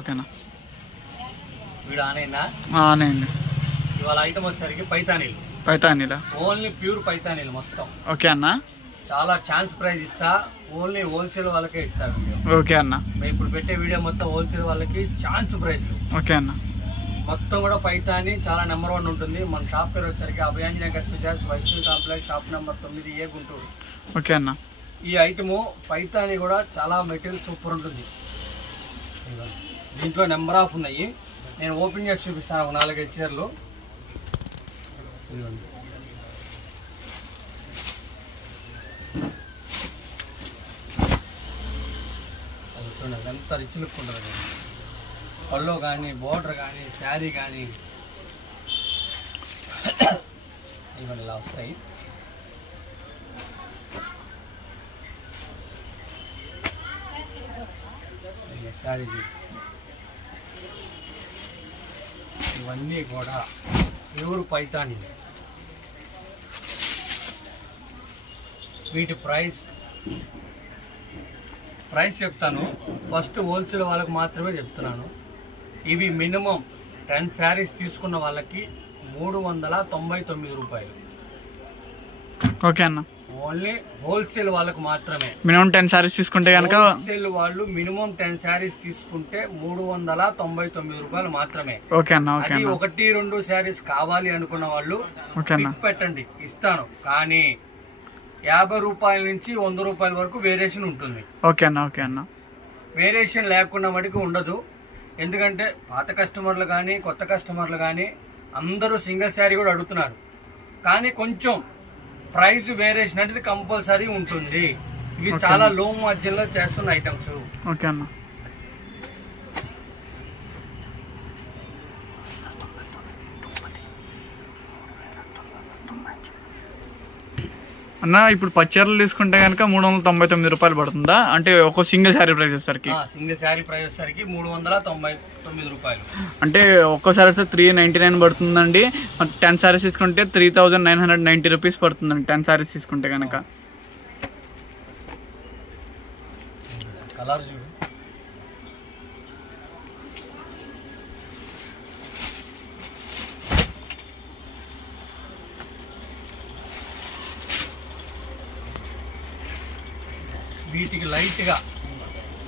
ఓకేనా వీడు ఆనేనా ఆనండి ఇవాళ ఐటమ్ వచ్చేసరికి పైతానీలు పైతానీలా ఓన్లీ ప్యూర్ పైతానీలు మొత్తం. ఓకే అన్న చాలా ఛాన్స్ ప్రైస్ ఇస్తా, ఓన్లీ హోల్సేల్ వాళ్ళకే ఇస్తా వీడియో. ఓకే అన్న మేము ఇప్పుడు పెట్టే వీడియో మొత్తం హోల్సేల్ వాళ్ళకి ఛాన్స్ ప్రైస్. ఓకే అన్న మొత్తం కూడా పైతాని చాలా నెంబర్ 1 ఉంటుంది. మన షాప్ పేరు వచ్చేసరికి అభయాంజనేయ గట్టిజాస్ Vaishnavi complex, shop number 9A, Guntur. Okay అన్న ఈ ఐటము పైతాని కూడా చాలా మెటీరియల్ సూపర్ ఉంటుంది. దీంట్లో నెంబర్ ఆఫ్ ఉన్నాయి. నేను ఓపెన్ చేసి చూపిస్తాను ఒక 4-5 చీరలు. చూడండి ఎంత రిచ్ లుక్ ఉంటుంది. పళ్ళు కానీ, బోర్డర్ కానీ, శారీ కానీ ఇవన్నీ ఇలా వస్తాయి. శారీ ఇవన్నీ కూడా ప్యూర్ పైతాని. వీటి ప్రైస్ చెప్తాను. ఫస్ట్ హోల్సేల్ వాళ్ళకి మాత్రమే చెప్తున్నాను. ఇవి మినిమం 10 శారీస్ తీసుకున్న వాళ్ళకి 399 రూపాయలు. ఓకే అన్న ఓన్లీ హోల్సేల్ వాళ్ళకు మాత్రమే. మినిమం 10 శారీస్ తీసుకుంటే కనుక హోల్సేల్ వాళ్ళు మినిమం 10 శారీస్ తీసుకుంటే 399 రూపాయలు మాత్రమే. ఓకే అన్న ఓకే అది అన్న 1-2 శారీస్ కావాలి అనుకున్న వాళ్ళు ఓకే అన్న పెట్టండి, ఇస్తాను. కానీ 50 రూపాయల నుంచి 100 రూపాయల వరకు వేరియేషన్ ఉంటుంది. ఓకే అన్న ఓకే అన్న వేరియేషన్ లేకుండా మటుకు ఉండదు. ఎందుకంటే పాత కస్టమర్లు కానీ కొత్త కస్టమర్లు కానీ అందరూ సింగిల్ శారీ కూడా అడుగుతున్నారు. కానీ కొంచెం ప్రైస్ వేరియేషన్ అనేది కంపల్సరీ ఉంటుంది. ఇవి చాలా లో మార్జిన్లో చేస్తున్న ఐటమ్స్. ఓకే అన్న అన్న ఇప్పుడు పచ్చర్లు తీసుకుంటే కనుక 399 రూపాయలు పడుతుందా? అంటే ఒక సింగిల్ శారీ ప్రైస్ వచ్చేసరికి సింగిల్ శారీ ప్రైస్ వచ్చేసరికి 399 రూపాయలు. అంటే ఒక్కో శారీ 399 పడుతుందండి. 10 శారీస్ తీసుకుంటే 3990 రూపీస్ పడుతుందండి 10 శారీస్ తీసుకుంటే కనుక. కలర్ చూడు, వీటికి లైట్గా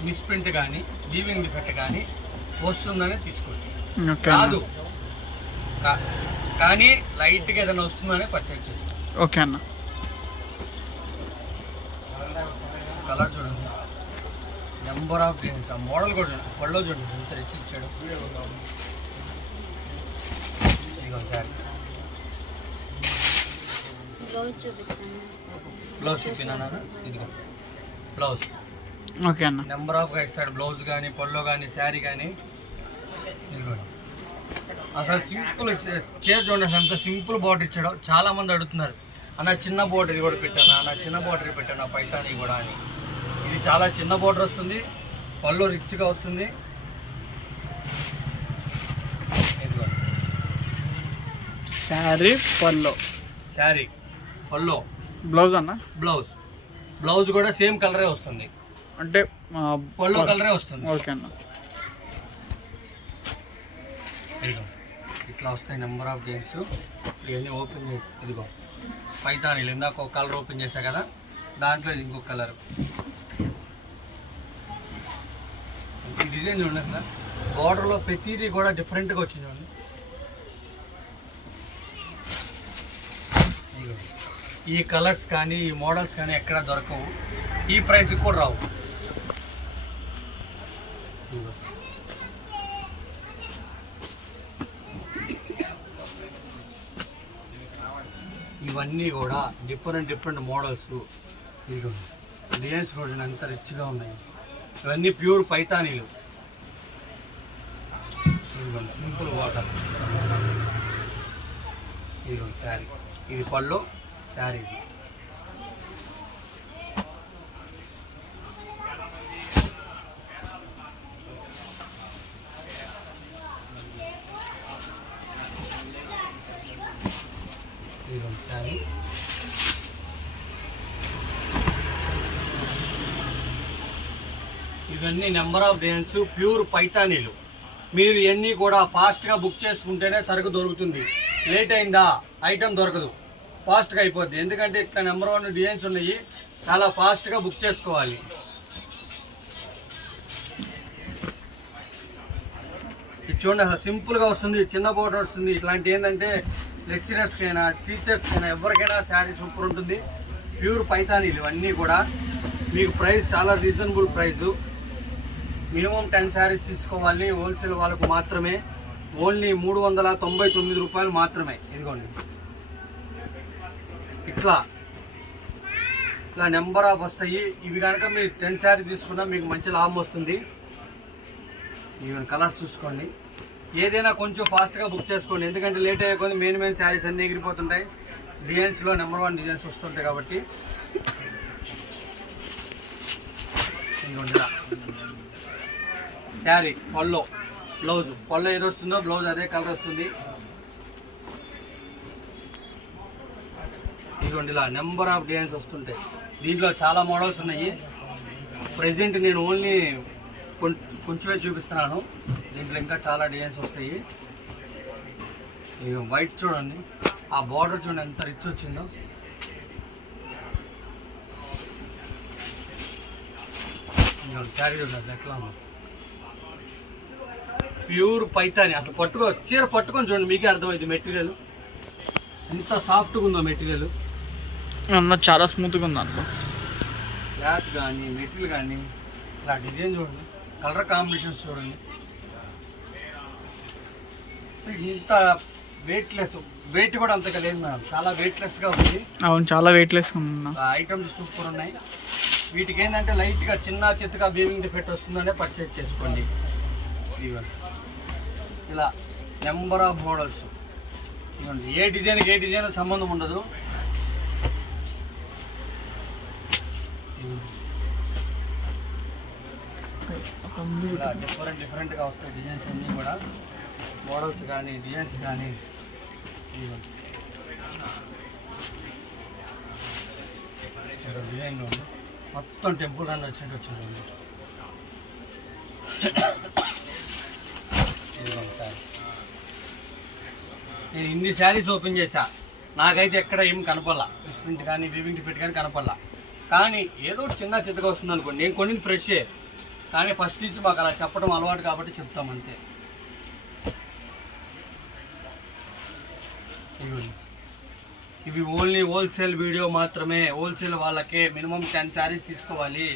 మిస్ప్రింట్ కానీ వీవింగ్ డిఫెక్ట్ కానీ వస్తుందని తీసుకోండి. కాదు కానీ లైట్గా ఏదైనా వస్తుందని పర్చేజ్ చేసుకోండి. ఓకే అన్న కలర్ చూడండి, నెంబర్ ఆఫ్ డిజైన్స్. ఆ మోడల్ కూడా చూడండి, పళ్ళు చూడండి ఎంత రిచ్ ఇచ్చాడు. ఇదిగో సార్ బ్లౌజ్ చూపినా, ఇదిగో బ్లౌజ్. ఓకే అన్న నెంబర్ ఆఫ్గా ఇస్తాడు. బ్లౌజ్ కానీ, పళ్ళు కానీ, శారీ కానీ. అసలు సింపుల్ చీర చూడండి, అంత సింపుల్ బార్డర్ ఇచ్చాడు. చాలా మంది అడుగుతున్నారు, అన్న చిన్న బార్డర్ కూడా పెట్టానా, అన్న చిన్న బార్డర్ పెట్టానా పైతాని కూడా అని. ఇది చాలా చిన్న బార్డర్ వస్తుంది, పళ్ళు రిచ్గా వస్తుంది. శారీ పళ్ళు, శారీ పళ్ళు, బ్లౌజ్ అన్న. బ్లౌజ్ కూడా సేమ్ కలరే వస్తుంది, అంటే పళ్ళు కలరే వస్తుంది. ఓకే అన్న ఇట్లా వస్తాయి నెంబర్ ఆఫ్ డిజైన్స్. ఇవన్నీ ఓపెన్ చేసి ఇదిగో పైతానీలు. ఇందాక ఒక కలర్ ఓపెన్ చేశా కదా, దాంట్లో ఇంకొక కలర్. ఈ డిజైన్ చూడండి, అసలు బార్డర్లో ప్రతిదీ కూడా డిఫరెంట్గా వచ్చింది చూడండి. ఈ కలర్స్ కానీ ఈ మోడల్స్ కానీ ఎక్కడ దొరకవు, ఈ ప్రైస్కి కూడా రావు. ఇవన్నీ కూడా డిఫరెంట్ మోడల్స్. ఇదిగో డిజైన్స్ కూడా ఎంత రిచ్గా ఉన్నాయి. ఇవన్నీ ప్యూర్ పైతానీలు. ఇదిగోండి సింపుల్ వాటర్. ఇదిగోండి శారీ, ఇది పళ్ళు, శారీ. ఇదిగోండి శారీ. ఇవన్నీ నెంబర్ ఆఫ్ డిజైన్స్ ప్యూర్ పైతానీలు. మీరు ఇవన్నీ కూడా ఫాస్ట్గా బుక్ చేసుకుంటేనే సరుకు దొరుకుతుంది. లేట్ అయిందా ఐటమ్ దొరకదు, ఫాస్ట్గా అయిపోద్ది. ఎందుకంటే ఇట్లా నెంబర్ 1 డిజైన్స్ ఉన్నాయి, చాలా ఫాస్ట్గా బుక్ చేసుకోవాలి. ఇది చూడండి, అసలు సింపుల్గా వస్తుంది, చిన్న బోర్డర్ వస్తుంది. ఇట్లాంటి ఏంటంటే లెక్చరర్స్కైనా టీచర్స్కైనా ఎవరికైనా శారీ సూపర్ ఉంటుంది. ప్యూర్ పైతానీలు ఇవన్నీ కూడా. మీకు ప్రైస్ చాలా రీజనబుల్ ప్రైజు. మినిమం 10 శారీస్ తీసుకోవాలి, హోల్సేల్ వాళ్ళకు మాత్రమే. ఓన్లీ 399 రూపాయలు మాత్రమే. ఇదిగోండి, ఇట్లా నెంబర్ ఆఫ్ వస్తాయి. ఇవి కనుక మీరు 10 శారీ తీసుకున్నా మీకు మంచి లాభం వస్తుంది. ఈవెన్ కలర్స్ చూసుకోండి, ఏదైనా కొంచెం ఫాస్ట్గా బుక్ చేసుకోండి. ఎందుకంటే లేట్ అయ్యే కొన్ని మెయిన్ శారీస్ అన్నీ ఎగిరిపోతుంటాయి. డిజైన్స్లో నెంబర్ 1 డిజైన్స్ వస్తుంటాయి కాబట్టి. శారీ పల్లో, పల్లో ఏది వస్తుందో బ్లౌజ్ అదే కలర్ వస్తుంది. ఇదిగోండి, ఇలా నెంబర్ ఆఫ్ డిజైన్స్ వస్తుంటాయి. దీంట్లో చాలా మోడల్స్ ఉన్నాయి. ప్రెజెంట్ నేను ఓన్లీ కొంచెమే చూపిస్తున్నాను. దీంట్లో ఇంకా చాలా డిజైన్స్ వస్తాయి. వైట్ చూడండి, ఆ బార్డర్ చూడండి ఎంత రిచ్ వచ్చిందో. శారీ చూడండి ఎట్లా ఉందో, ప్యూర్ పైతాని. అసలు చీర పట్టుకొని చూడండి, మీకే అర్థమైంది మెటీరియల్ ఎంత సాఫ్ట్గా ఉందో. మెటీరియల్ అన్న చాలా స్మూత్గా ఉంది అన్న. క్లాత్ కానీ మెటీరియల్ కానీ ఇలా డిజైన్ చూడండి, కలర్ కాంబినేషన్స్ చూడండి. సో ఇంత వెయిట్ కూడా అంతగా లేదు మేడం, చాలా వెయిట్లెస్గా ఉంది. అవును, చాలా వెయిట్లెస్గా ఉంది. ఐటమ్స్ సూపర్ ఉన్నాయి. వీటికి ఏంటంటే లైట్గా చిన్న చిత్తగా బీవింగ్ డిఫెక్ట్ వస్తుందనే పర్చేజ్ చేసుకోండి. ఇలా నెంబర్ ఆఫ్ మోడల్స్. ఇవ్వండి, ఏ డిజైన్ సంబంధం ఉండదు. ఇలా డిఫరెంట్గా వస్తాయి డిజైన్స్ అన్నీ కూడా. మోడల్స్ కానీ డిజైన్స్ కానీ. డిజైన్లో ఉంది మొత్తం టెంపుల్ రన్ వచ్చింది. నేను ఇన్ని శారీస్ ఓపెన్ చేశా, నాకైతే ఎక్కడ ఏం కనపడలా. ప్రింట్ కానీ వీవింగ్ డిఫెక్ట్ కానీ కనపడలా. కానీ ఏదో చిన్న చిత్తగా వస్తుంది అనుకోండి. నేను కొన్నింది ఫ్రెషే, కానీ ఫస్ట్ నుంచి మాకు అలా చెప్పడం అలవాటు కాబట్టి చెప్తాం అంతే. ఇవి ఓన్లీ హోల్సేల్ వీడియో మాత్రమే. హోల్సేల్ వాళ్ళకే మినిమం 10 శారీస్ తీసుకోవాలి.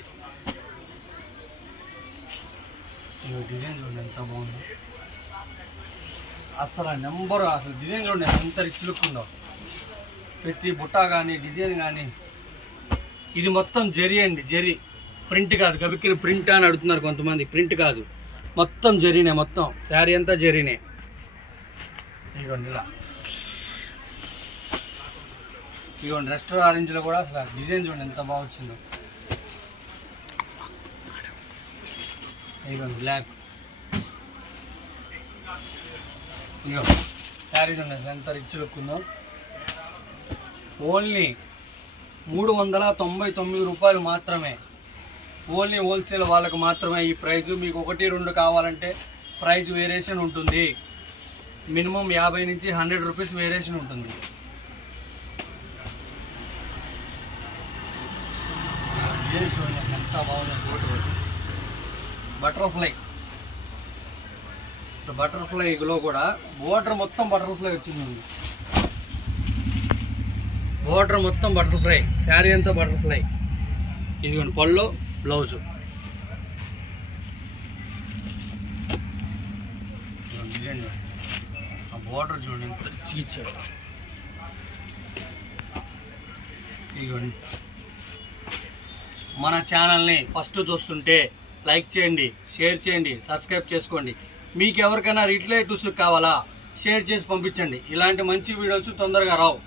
డిజైన్ చూడండి ఎంత బాగుందో. అసలు డిజైన్ చూడండి ఎంత రిచ్ లుక్ ఉందో. ప్రతి బుట్ట కానీ డిజైన్ కానీ. ఇది మొత్తం జరీ అండి, జరీ. ప్రింట్ కాదు, గబిక్కిన ప్రింట్ అని అడుగుతున్నారు కొంతమంది. ప్రింట్ కాదు, మొత్తం జరీనే. మొత్తం శారీ అంతా జరీనే. ఇదిగోండి ఇలా. ఇదిగోండి రెస్టర్ ఆరెంజ్లో కూడా అసలు డిజైన్ చూడండి ఎంత బాగా వచ్చిందో. ఇదిగోండి బ్లాక్. ఇదిగో శారీ చూడండి ఎంత రిచ్ లుక్ ఉందో. ఓన్లీ 399 రూపాయలు మాత్రమే. ఓన్లీ హోల్సేల్ వాళ్ళకు మాత్రమే ఈ ప్రైజు. మీకు 1-2 కావాలంటే ప్రైజ్ వేరియేషన్ ఉంటుంది. మినిమం 50 నుంచి 100 రూపీస్ వేరియేషన్ ఉంటుంది. ఎంత బాగుంది. బటర్ఫ్లైలో కూడా బోర్డర్ మొత్తం బటర్ఫ్లై వచ్చింది. బోర్డర్ మొత్తం బటర్ఫ్లై, శారీ అంతా బటర్ఫ్లై. ఇదిగోండి పళ్ళు, బ్లౌజు. డిజైన్ ఆ బోర్డర్ చూడండి ఎంత చీచాడు. ఇదిగోండి. మన ఛానల్ని ఫస్ట్ చూస్తుంటే లైక్ చేయండి, షేర్ చేయండి, సబ్స్క్రైబ్ చేసుకోండి. మీకు ఎవరికైనా రిలేటివ్స్ కావాలా షేర్ చేసి పంపించండి. ఇలాంటి మంచి వీడియోస్ తొందరగా రావు.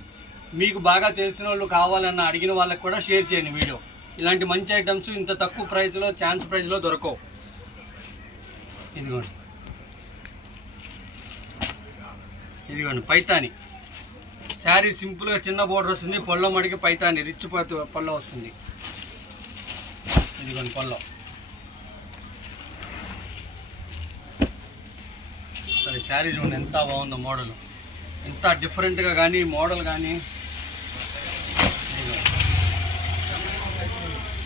మీకు బాగా తెలిసిన వాళ్ళు కావాలన్న అడిగిన వాళ్ళకి కూడా షేర్ చేయండి వీడియో. ఇలాంటి మంచి ఐటమ్స్ ఇంత తక్కువ ప్రైస్లో, ఛాన్స్ ప్రైస్లో దొరకవు. ఇదిగోండి పైతాని శారీ. సింపుల్గా చిన్న బోర్డర్ వస్తుంది. పళ్ళో మడికి పైతాని రిచ్ పళ్ళో వస్తుంది. ఇదిగోండి పళ్ళో. సరే శారీ చూడండి ఎంత బాగుందో మోడల్, ఎంత డిఫరెంట్గా కానీ మోడల్ కానీ.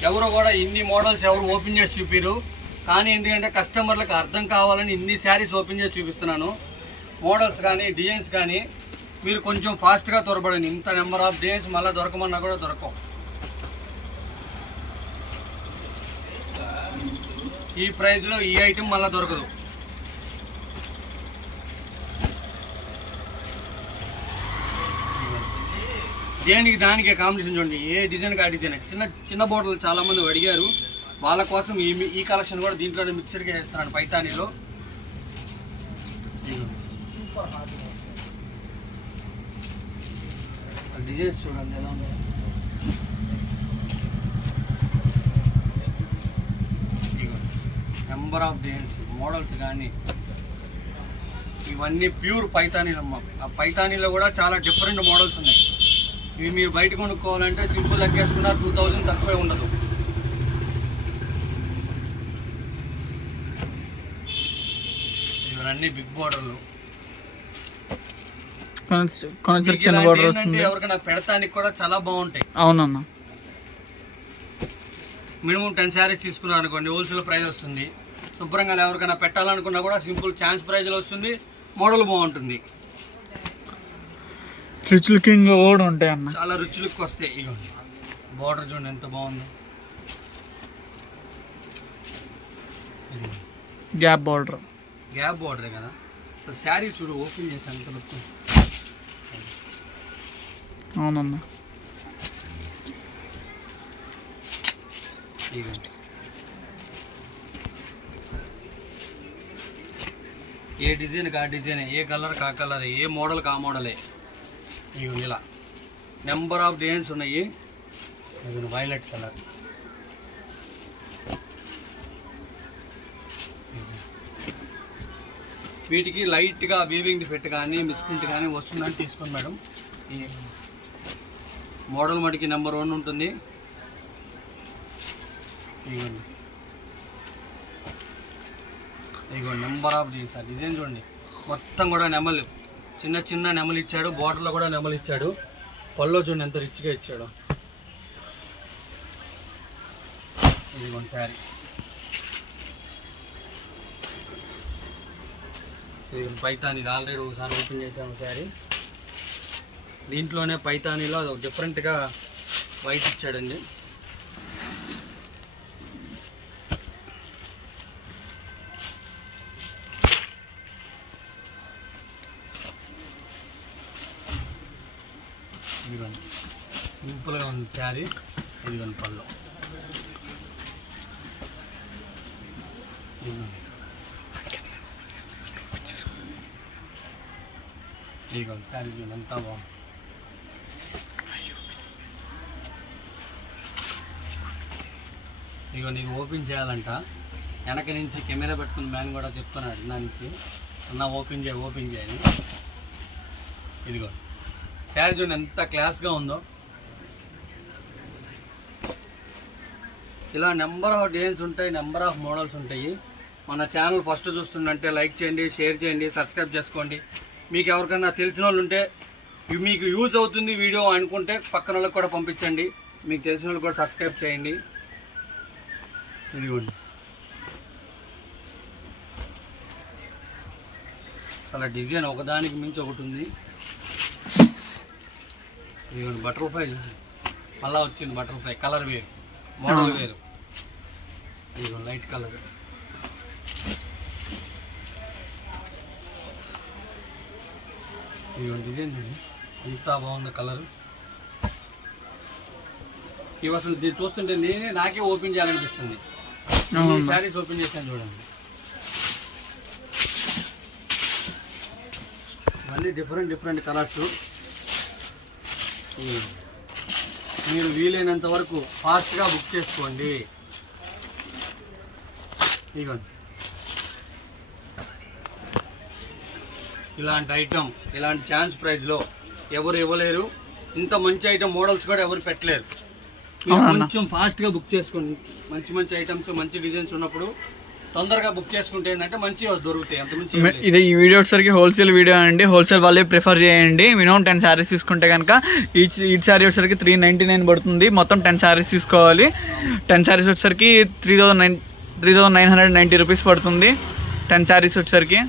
ఎవరు కూడా ఇన్ని మోడల్స్ ఎవరు ఓపెన్ చేసి చూపిరు, కానీ ఎందుకంటే కస్టమర్లకు అర్థం కావాలని ఇన్ని శారీస్ ఓపెన్ చేసి చూపిస్తున్నాను. మోడల్స్ కానీ డిజైన్స్ కానీ మీరు కొంచెం ఫాస్ట్గా త్వరపడండి. ఇంత నెంబర్ ఆఫ్ డిజైన్స్ మళ్ళీ దొరకమన్నా కూడా దొరకవు. ఈ ప్రైస్లో ఈ ఐటెం మళ్ళీ దొరకదు. దేనికి దానికే కాంబినేషన్ చూడండి, ఏ డిజైన్కి ఆ డిజైన్. చిన్న చిన్న బోర్డర్లు చాలామంది అడిగారు, వాళ్ళ కోసం ఈ కలెక్షన్ కూడా దీంట్లోనే మిక్సర్గా వేస్తున్నాను పైతానీలో. డిజైన్స్ చూడండి ఎలా ఉందో. నెంబర్ ఆఫ్ డిజైన్స్ మోడల్స్ కానీ ఇవన్నీ ప్యూర్ పైతానీలు అమ్మ. ఆ పైతానీలో కూడా చాలా డిఫరెంట్ మోడల్స్ ఉన్నాయి. ఇవి మీరు బయట కొనుక్కోవాలంటే సింపుల్ లెక్కేసుకున్నా 2000 తక్కువే ఉండదు. ఇవన్నీ బిగ్ బోర్డర్లు. ఎవరికైనా పెడతానికి కూడా చాలా బాగుంటాయి. అవునన్నా, మినిమం 10 శారీస్ తీసుకున్నారు అనుకోండి, హోల్సేల్ ప్రైస్ వస్తుంది. శుభ్రంగా ఎవరికైనా పెట్టాలనుకున్నా కూడా సింపుల్ ఛాన్స్ ప్రైజ్లో వస్తుంది, మోడల్ బాగుంటుంది. రిచ్ లుకింగ్ కూడా ఉంటాయి అన్న, చాలా రిచ్ లుక్ వస్తాయి. ఇవ్వండి బార్డర్ చూడండి ఎంత బాగుందో, గ్యాప్ బార్డరే కదా. అసలు శారీ చూడు ఓపెన్ చేసి అంత లుక్. అవునన్నా, ఏ డిజైన్కి ఆ డిజైన్, ఏ కలర్కి ఆ కలర్, ఏ మోడల్కి ఆ మోడలే. ఇవి ఇలా నెంబర్ ఆఫ్ డిజైన్స్ ఉన్నాయి. ఇవి వైలెట్ కలర్, వీటికి లైట్గా వీవింగ్ ఫిట్ కానీ మిస్ప్రింట్ కానీ వస్తుందని తీసుకోండి మేడం. ఈ మోడల్ మటుకి నెంబర్ 1 ఉంటుంది. ఇగో నెంబర్ ఆఫ్ డిజైన్స్. ఆ డిజైన్ చూడండి మొత్తం కూడా నెమలు, చిన్న చిన్న నెమలు ఇచ్చాడు, బార్డర్లో కూడా నెమలు ఇచ్చాడు. పళ్ళు చూడండి ఎంత రిచ్గా ఇచ్చాడు. ఇదిగోండి శారీ, ఇది పైతానీలో ఆల్రెడీ ఒకసారి ఓపెన్ చేసాము శారీ. దీంట్లోనే పైతానీలో అది డిఫరెంట్గా వైట్ ఇచ్చాడండి. ఇదిగోండి సింపుల్గా ఉంది శారీ. ఇదిగోండి పళ్ళు, ఇదిగోండి శారీ చూడండి ఎంత బాగుంది. ఇగో నీకు ఓపెన్ చేయాలంట, వెనక నుంచి కెమెరా పెట్టుకుని మ్యాన్ కూడా చెప్తున్నాడు నా నుంచి, అన్న ఓపెన్ చేయని. ఇదిగో శారీ చూడండి ఎంత క్లాస్గా ఉందో. ఇలా నెంబర్ ఆఫ్ డిజైన్స్ ఉంటాయి, నెంబర్ ఆఫ్ మోడల్స్ ఉంటాయి. మన ఛానల్ ఫస్ట్ చూస్తుందంటే లైక్ చేయండి, షేర్ చేయండి, సబ్స్క్రైబ్ చేసుకోండి. మీకు ఎవరికైనా తెలిసిన వాళ్ళు ఉంటే, మీకు యూజ్ అవుతుంది వీడియో అనుకుంటే పక్కన వాళ్ళకి కూడా పంపించండి. మీకు తెలిసిన వాళ్ళు కూడా సబ్స్క్రైబ్ చేయండి. ఇదిగోండి అసలు డిజైన్ ఒకదానికి మించి ఒకటి ఉంది. ఇదిగోండి బటర్ఫ్లై మళ్ళీ వచ్చింది, బటర్ఫ్లై కలర్ వేరు, మోడల్ వేరు. ఇదిగోండి లైట్ కలర్. ఇదిగోండి డిజైన్ ఎంత బాగుంది కలర్. ఇవి అసలు దీన్ని చూస్తుంటే నాకే ఓపెన్ చేయాలనిపిస్తుంది. శారీస్ ఓపెన్ చేశాను చూడండి, ఇవన్నీ డిఫరెంట్ కలర్స్. మీరు వీలైనంత వరకు ఫాస్ట్గా బుక్ చేసుకోండి. ఇదిగోండి ఇలాంటి ఐటమ్, ఇలాంటి ఛాన్స్ ప్రైజ్లో ఎవరు ఇవ్వలేరు. ఇంత మంచి ఐటమ్ మోడల్స్ కూడా ఎవరు పెట్టలేరు. కొంచెం ఫాస్ట్గా బుక్ చేసుకోండి. మంచి ఐటమ్స్, మంచి డిజైన్స్ ఉన్నప్పుడు తొందరగా బుక్ చేసుకుంటే ఏంటంటే మంచిగా దొరుకుతాయి. అంత మించి ఇది ఈ వీడియో వచ్చేసరికి హోల్సేల్ వీడియో అండి. హోల్సేల్ వాళ్ళే ప్రిఫర్ చేయండి. మినిమం 10 శారీస్ తీసుకుంటే కనుక ఈచ్ శారీ వచ్చేసరికి 399 పడుతుంది. మొత్తం 10 శారీస్ తీసుకోవాలి. 10 శారీస్ వచ్చేసరికి 3990 రూపీస్ పడుతుంది. 10 శారీస్ వచ్చేసరికి.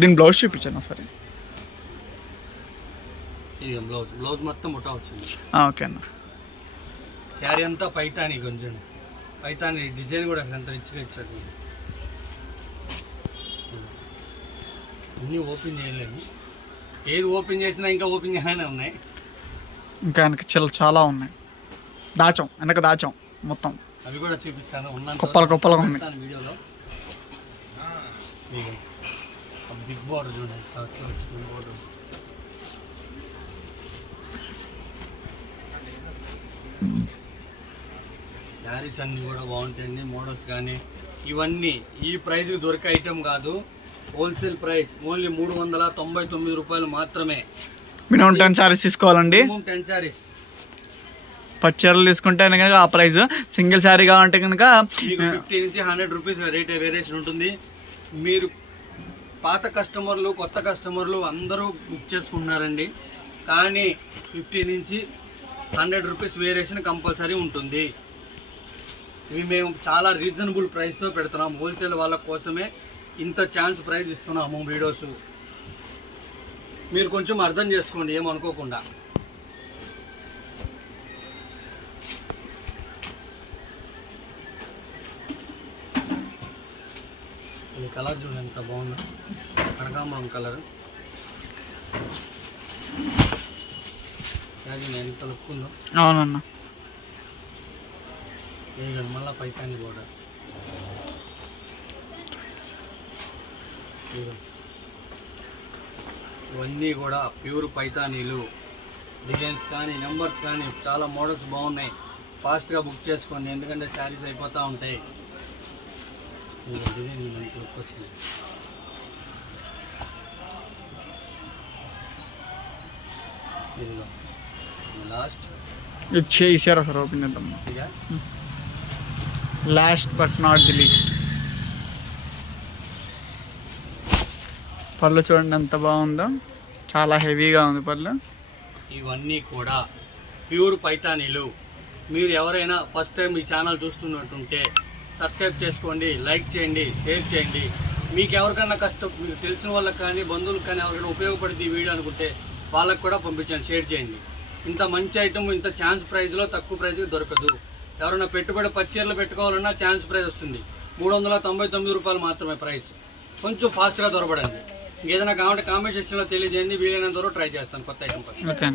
దీని బ్లౌజ్ చూపించాను సరే. ఇది బ్లౌజ్ మొత్తం ముఠా వచ్చింది. ఓకే అన్న. శారీ అంతా పైతాని, కొంచెం పైతాని డిజైన్ కూడా అసలు ఎంత రిచ్గా ఇచ్చాడు. అన్నీ ఓపెన్ చేయలేము, ఏది ఓపెన్ చేసినా ఇంకా ఓపెన్ చేయాలనే ఉన్నాయి. ఇంకా వెనక చాలా ఉన్నాయి. వెనక దాచాం మొత్తం. అవి కూడా చూపిస్తాను. కుప్పలుగా ఉన్నాయి వీడియోలో. బిగ్ బోర్డర్ చూడండి, బోర్డర్. శారీస్ అన్నీ కూడా బాగుంటాయండి. మోడల్స్ కానీ ఇవన్నీ ఈ ప్రైస్కి దొరికే ఐటెం కాదు. హోల్సేల్ ప్రైస్ ఓన్లీ 399 రూపాయలు మాత్రమే. మినిమం 10 శారీస్ తీసుకోవాలండి. 10 శారీస్. 10 చీరలు తీసుకుంటే కనుక ఆ ప్రైస్. సింగిల్ శారీ కావాలంటే కనుక 50 నుంచి 100 రూపీస్ రేట్ వేరియేషన్ ఉంటుంది. మీరు పాత కస్టమర్లు, కొత్త కస్టమర్లు అందరూ బుక్ చేసుకున్నారండి. కానీ 50 నుంచి 100 రూపీస్ వేరియేషన్ కంపల్సరీ ఉంటుంది. ఇవి మేము చాలా రీజనబుల్ ప్రైస్తో పెడుతున్నాం. హోల్సేల్ వాళ్ళ కోసమే ఇంత ఛాన్స్ ప్రైస్ ఇస్తున్నాము వీడియోస్. మీరు కొంచెం అర్థం చేసుకోండి, ఏమనుకోకుండా. ఈ కలర్ చూడండి ఎంత బాగుందో, కనకాంబరం కలర్. ఎంత లుక్ ఉందో. అవునన్నా. మళ్ళీ పైతాని కూడా ఇవన్నీ కూడా ప్యూర్ పైతానీలు. డిజైన్స్ కానీ నెంబర్స్ కానీ చాలా మోడల్స్ బాగున్నాయి. ఫాస్ట్గా బుక్ చేసుకోండి, ఎందుకంటే శారీస్ అయిపోతూ ఉంటాయి. డిజైన్ లుక్ వచ్చింది. ఇదిగో లాస్ట్ ఇచ్చారా సార్, ఓపెన్ చేద్దాం. ఇక last but not the least. పళ్ళు చూడండి ఎంత బాగుందో, చాలా హెవీగా ఉంది పళ్ళు. ఇవన్నీ కూడా ప్యూర్ పైతానీలు. మీరు ఎవరైనా ఫస్ట్ టైం ఈ ఛానల్ చూస్తున్నట్టుంటే సబ్స్క్రైబ్ చేసుకోండి, లైక్ చేయండి, షేర్ చేయండి. మీకు ఎవరికైనా మీకు తెలిసిన వాళ్ళకి కానీ బంధువులకు కానీ ఎవరికైనా ఉపయోగపడుతుంది ఈ వీడియో అనుకుంటే వాళ్ళకి కూడా పంపించండి, షేర్ చేయండి. ఇంత మంచి ఐటమ్ ఇంత ఛాన్స్ ప్రైస్లో తక్కువ ప్రైస్కి దొరకదు. ఎవరైనా పెట్టుబడి 10 చీరలు పెట్టుకోవాలన్నా ఛాన్స్ ప్రైస్ వస్తుంది. 399 రూపాయలు మాత్రమే ప్రైస్. కొంచెం ఫాస్ట్గా దొరకడండి. ఇంకేదైనా కావాలంటే కామెంట్ సెక్షన్లో తెలియజేయండి. వీలైనంత వరకు ట్రై చేస్తాను కొత్త ఐటమ్. ఓకే.